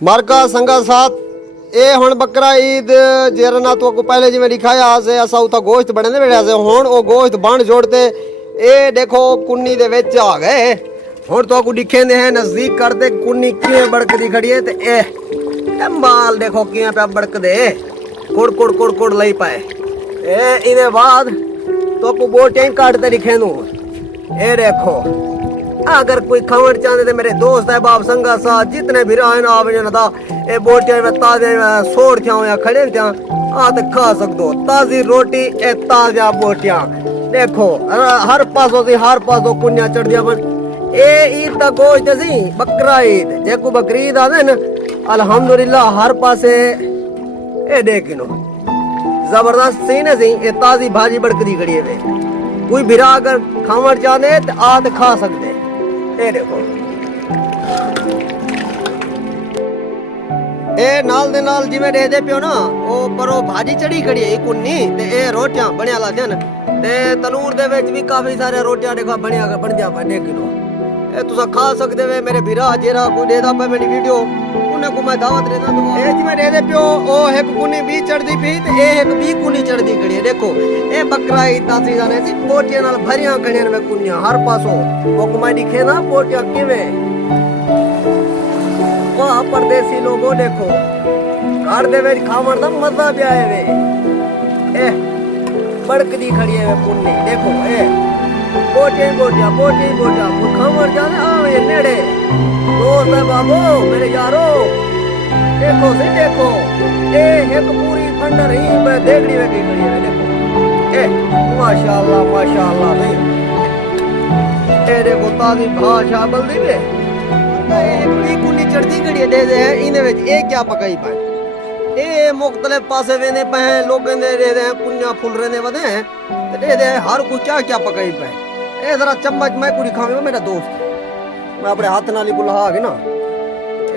मार्का संगा साथ ए हुन बकरा ईद जेरना तो को पहले जी में दिखाया से असा उता गोश्त बने बैठा से हुन ओ गोश्त बण जोड़ते ए देखो कुन्नी दे विच आ गए। हुन तो को दिखेंदे हैं नजदीक करते कुन्नी किए बड़कदी खड़ी है ते ए माल देखो किए पे बड़क दे कुड़ कुड़ कुड़ कुड़ लई पाए ए इने बाद तो को बोटियां काटते दिखेंदू ए देखो। अगर कोई खवड़ चाहते थे मेरे दोस्त है बाप संगा सा जितने भी रहे ना आप था ए बोटियां में ताजे सोड़ थिया या खड़े थिया आ तो खा सकदो ताजी रोटी ए ताजा बोटियां देखो हर पासों से हर पासों कुन्या चढ़ दिया बन ए ईद दा गोश्त सी बकरा ईद जेको बकरी ईद आवे न अल्हम्दुलिल्लाह हर पासे ए देखिनो जबरदस्त सी न सी ए ताजी भाजी बड़कदी खड़ी है कोई भिरा अगर खावड़ चाहते तो आ तो खा सकते ए देखो ए नाल दे नाल जिवें दे पियो ना ओ परो भाजी चढ़ी खड़ी है कुन्नी ते ए रोटियां बणिया ला देन ते तनूर दे विच भी काफी सारे रोटियां देखो बणिया बन जा बने किलो ए तुसा खा सकदे वे मेरे भीरा जेरा कोई देदा पे मेरी वीडियो उन्हें को मैं दावत देना दूंगा ए जिवें दे पियो ओ एक कुन्नी भी चढ़दी पई ते ए एक भी कुन्नी चढ़दी खड़ी है देखो ए बकरा ईद दा सीजन है सी बोटियां नाल भरियां खड़ियां में कुन्नियां हर पासों ओ कमाई दिखे ना बोटियां किवें वाह परदेसी लोगों देखो घर दे विच खावण दा मजा भी आए वे ए बड़कदी खड़ी है कुन्नी देखो ए बोटियां बोटियां खावण जाने आवे नेड़े दोस्त है बाबू मेरे यारो देखो सी देखो ए एक पूरी खंडर ही मैं देखड़ी में की खड़ी है देखो ए माशाल्लाह नहीं ए देखो ताजी भाषा बल्दी वे एक भी कुनी चढ़दी खड़ी है दे इने विच ए क्या पकाई पाए ए मुख्तलिफ पासे वेने पे लोग दे कुन्या फुल रहने वदे ते दे हर को क्या पकाई पाए ए जरा चम्मच मैं कुड़ी खावे मेरा दोस्त मैं अपने हाथ नाली को लहा के ना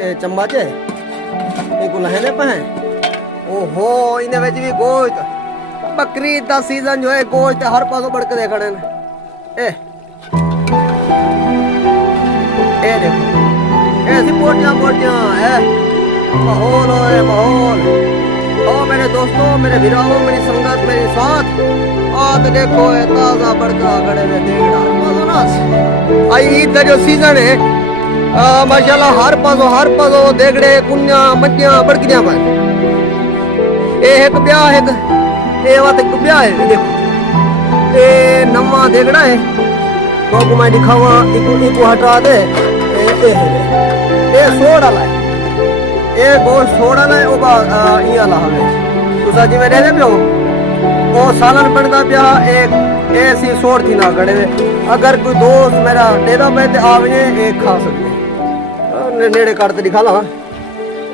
ए चम्मच ए को लहने पे ओहो इने विच भी गोश्त बकरी दा सीजन जो है गोश्त हर पासों बढ़ के खड़े ने ए देखो ऐसी बोटियां है माहौल ओ मेरे दोस्तों मेरे भिराओ मेरी संगत मेरे साथ तो देखो ये ताजा बड़का खड़े में देखड़ा आई ईद का जो सीजन है माशाल्लाह हर पासों देखड़े कुन्या मच्छियां बड़कियां पर ए एक ब्याह एक ए वात एक ब्याह है देखो ए नवा देखड़ा है तो को मैं दिखावा इको हटा दे ए सोड़ वाला है ए गोश्त सोड़ वाला है ओबा ई वाला हवे तुसा जिवें दे पियो ओ सालन बनदा पिया एक ऐसी सोड़ थी ना खड़े अगर कोई दोस्त मेरा देदा पे ते आवे एक खा सकते नेड़े काटते दिखा ला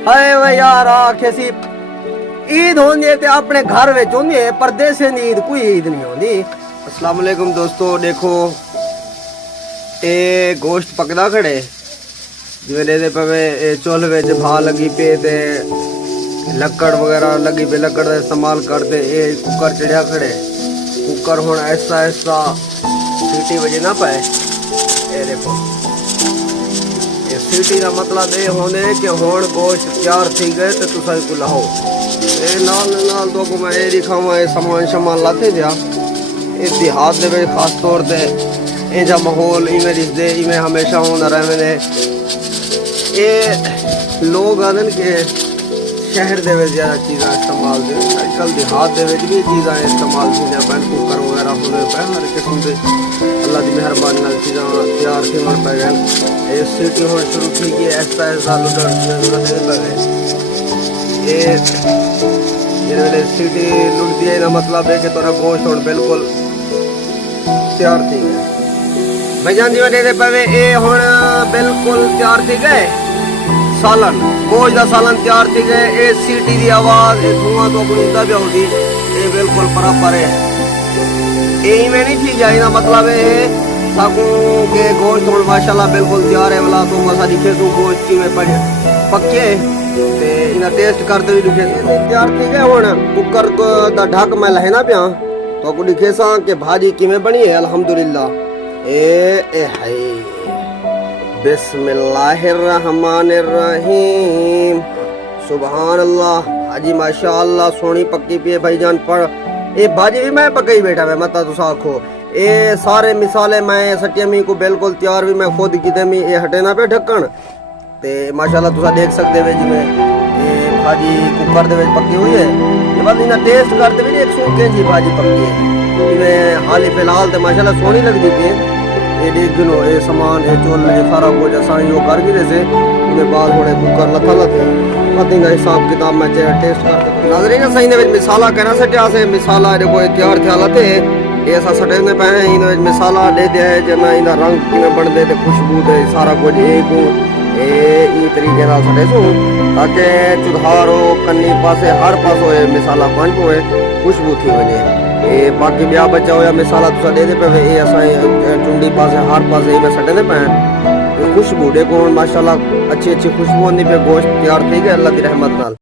हाय वे यार कैसी ईद होंदी ते अपने घर विच होंदी है परदेसे दी ईद कोई ईद नहीं होंदी। अस्सलाम वालेकुम दोस्तों देखो ए गोश्त पकदा खड़े जिवें दे पवे ए चुल विच भा लगी पे ते लकड़ वगैरह लगी पे लकड़ का इस्तेमाल करते ए कुकर चढ़िया खड़े कुकर हुन ऐसा सीटी बजे ना पाए ए देखो ये सीटी का मतलब ये होने कि हुन गोश्त तैयार थी गए तो तुसा को लाओ ए नाल तो को मैं ए दिखावा ए सामान लाते दिया ए देहात दे खास तौर ते ए जा माहौल इवें दिसदे इवें हमेशा होंदा रहवे ए लोग आदन के शहर दे विच ज्यादा चीज़ां इस्तेमाल दे आजकल देहात दे विच भी चीज़ां इस्तेमाल थींदियां पैन कुकर वगैरह होने पे हर किस्म के अल्लाह की मेहरबानी नाल चीज़ां तैयार थीवन पे गए ए सीटी होनी शुरू थी कि ऐसा लुटन पे ये वेले सीटी लुटदी है ना मतलब है कि तोरा गोश्त हुन बिल्कुल तैयार थी गए भाईजान जी दे पवे ए हुन बिल्कुल तैयार थी गए सालन गोश्त का सालन तैयार थी गए ए सीटी की आवाज ए धुआं तो बुलंदा भी होगी ए बिल्कुल बराबर है ए में नहीं थी जाए ना मतलब है साकू के गोश्त हुन माशाल्लाह बिल्कुल तैयार है वाला तो मसा दिखे तो गोश्त की में पड़े पक्के ते इना टेस्ट करते भी दिखे तैयार थी गए हुन कुकर दा ढक मैं लहना पिया तो को दिखे सा के भाजी किवें बनी है अल्हम्दुलिल्लाह ए हाय बिस्मिल्लाहिर्रहमानिर्रहीम सुभान अल्लाह भाजी माशाअल्लाह सोनी पक्की पी है भाईजान। पर ये भाजी भी मैं पकई बैठा है मत तुस आखो ये सारे मिसाले मैं सटिया मी को बिल्कुल तैयार भी मैं खुद की मी ये हटे ना पे ढक्कन ते माशाअल्लाह तुसा देख सकते हो जिमें ये भाजी कुकर दे पक्की हुई है। ये बस इन्हें टेस्ट करते भी एक सुन के जी भाजी पक्की है जिमें हाल फिलहाल तो माशाअल्लाह सोनी लगती पी ये देख गिनो ये सामान ये चोल ये सारा कुछ असा यो कर गिरे से उसके बाद थोड़े कुकर लथा लथे पतिंगा हिसाब किताब में टेस्ट करते नाज़रीन सही ने मिसाला कहना सटिया से मिसाला देखो तैयार थे लथे ये असा सटे ने पे इन मिसाला दे दिया है जब इन रंग किमें बनते थे खुशबू दे सारा कुछ एक ई तरीके नाल सटे सू ताकि चुधार हो कन्नी पासे हर पासो ये मिसाला बन पोए खुशबू थी वजे ये बाकी ब्याह बचा हो या मिसाला तुसा दे पे ये असा चुंडी पासे हर पासे में सटे पे खुशबू देखो माशाल्लाह अच्छी अच्छी खुशबू आंदी पे गोश्त तैयार थी गया अल्लाह की रहमत नाल।